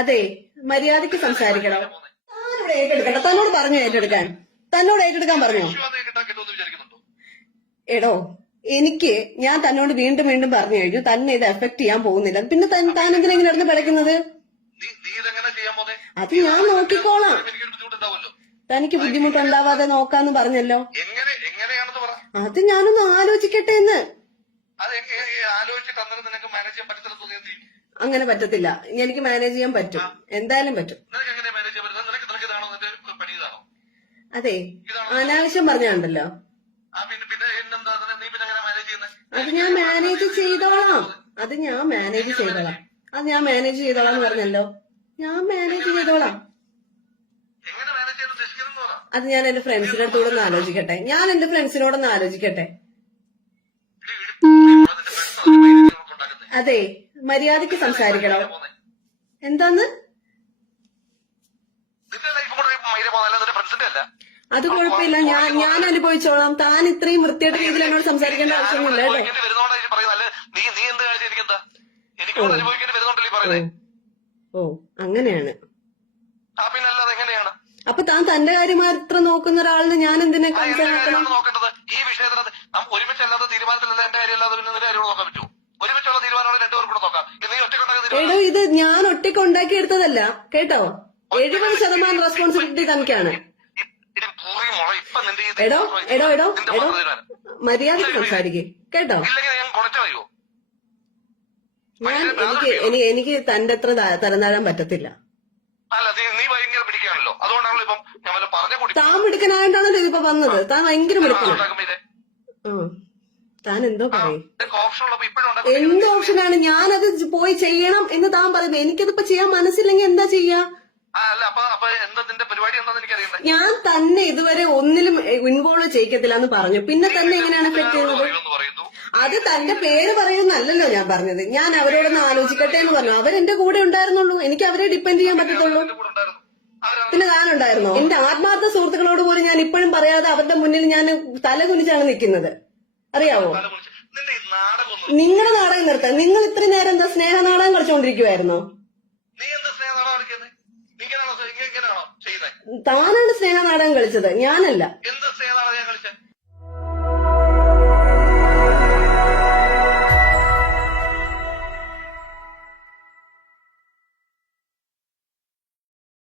അതെ, മര്യാദക്ക് സംസാരിക്കണം. താനോട് ഏറ്റെടുക്കണ്ട. തന്നോട് പറഞ്ഞു ഏറ്റെടുക്കാൻ. തന്നോട് ഏറ്റെടുക്കാൻ പറഞ്ഞു. എടോ, ഞാൻ തന്നോട് വീണ്ടും വീണ്ടും പറഞ്ഞു കഴിഞ്ഞു തന്നെ ഇത് എഫക്ട് ചെയ്യാൻ പോകുന്നില്ല. പിന്നെ താൻ എന്തിനാ ഇങ്ങനെ നടന്ന് പിടയ്ക്കുന്നത്? അത് ഞാൻ നോക്കിക്കോളാം. തനിക്ക് ബുദ്ധിമുട്ടുണ്ടാവാതെ നോക്കാന്ന് പറഞ്ഞല്ലോ. അത് ഞാനൊന്ന് ആലോചിക്കട്ടെ എന്ന്. അങ്ങനെ പറ്റത്തില്ല. എനിക്ക് മാനേജ് ചെയ്യാൻ പറ്റും, എന്തായാലും പറ്റും. അതെ, അനാവശ്യം പറഞ്ഞുണ്ടല്ലോ. അത് ഞാൻ മാനേജ് ചെയ്തോളാം. അത് ഞാൻ മാനേജ് ചെയ്തോളാം എന്ന് പറഞ്ഞല്ലോ. ഞാൻ മാനേജ് ചെയ്തോളാം. അത് ഞാൻ എന്റെ ഫ്രണ്ട്സിന്റെ അടുത്തോടൊന്ന് ആലോചിക്കട്ടെ. അതെ, മര്യാദക്ക് സംസാരിക്കണം. എന്താന്ന്? അത് കുഴപ്പമില്ല, ഞാൻ അനുഭവിച്ചോളാം. താൻ ഇത്രയും വൃത്തിയായിട്ട് രീതിയിൽ എന്നോട് സംസാരിക്കേണ്ട ആവശ്യമൊന്നുമില്ല അല്ലേ? ഓ, അങ്ങനെയാണ്. അപ്പൊ താൻ തന്റെ കാര്യം മാത്രം നോക്കുന്ന ഒരാളിന് ഞാൻ എന്തിനാ മനസ്സിലാക്കണം? ഈ വിഷയത്തിന് ഒരുമിച്ചല്ലാത്ത തീരുമാനത്തിലല്ല എന്റെ കാര്യമല്ലാതെ പിന്നെ നിന്റെ കാര്യം നോക്കാൻ പറ്റുമോ? ഒരുമിച്ചുള്ള തീരുമാനമാണ് രണ്ടുപേർക്കും കൂടെ നോക്കാം. എടോ, ഇത് ഞാൻ ഒറ്റയ്ക്ക് ഉണ്ടാക്കിയെടുത്തതല്ല കേട്ടോ. 70% റെസ്പോൺസിബിലിറ്റി തനിക്കാണ്. എടോ, മര്യാദക്ക് സംസാരിക്കേ കേട്ടോ. എനിക്ക് തന്റെ അത്ര തരം താഴാൻ പറ്റത്തില്ല. താൻ മിടുക്കനായിട്ടാണല്ലോ ഇതിപ്പോ വന്നത്. താൻ ഭയങ്കര മിടുക്കനാണ്. താൻ എന്തോ പറയും. എന്ത് ഓപ്ഷനാണ്? ഞാനത് പോയി ചെയ്യണം എന്ന് താൻ പറയുന്നത്. എനിക്കതിപ്പോ ചെയ്യാൻ മനസ്സില്ലെങ്കിൽ എന്താ ചെയ്യാ? ഞാൻ തന്നെ ഇതുവരെ ഒന്നിലും ഇൻവോൾവ് ചെയ്യിക്കത്തില്ല എന്ന് പറഞ്ഞു. പിന്നെ തന്നെ എങ്ങനെയാണ് എഫക്ട് ചെയ്യുന്നത്? അത് തന്റെ പേര് പറയുന്നല്ലോ ഞാൻ പറഞ്ഞത്. ഞാൻ അവരോടൊന്ന് ആലോചിക്കട്ടെ എന്ന് പറഞ്ഞു. അവരെന്റെ കൂടെ ഉണ്ടായിരുന്നുള്ളൂ. എനിക്ക് അവരെ ഡിപ്പെൻഡ് ചെയ്യാൻ പറ്റത്തുള്ളൂ. പിന്നെ താനുണ്ടായിരുന്നോ? എന്റെ ആത്മാർത്ഥ സുഹൃത്തുക്കളോട് പോലും ഞാൻ ഇപ്പോഴും പറയാതെ അവരുടെ മുന്നിൽ ഞാൻ തല കുനിച്ചാണ് നിൽക്കുന്നത്. അറിയാവോ? നിങ്ങളുടെ നാടകം നിർത്താൻ. നിങ്ങൾ ഇത്രയും നേരം എന്താ സ്നേഹനാടകം കളിച്ചുകൊണ്ടിരിക്കുവായിരുന്നോ? താനാണ് സ്നേഹനാടകം കളിച്ചത്, ഞാനല്ല.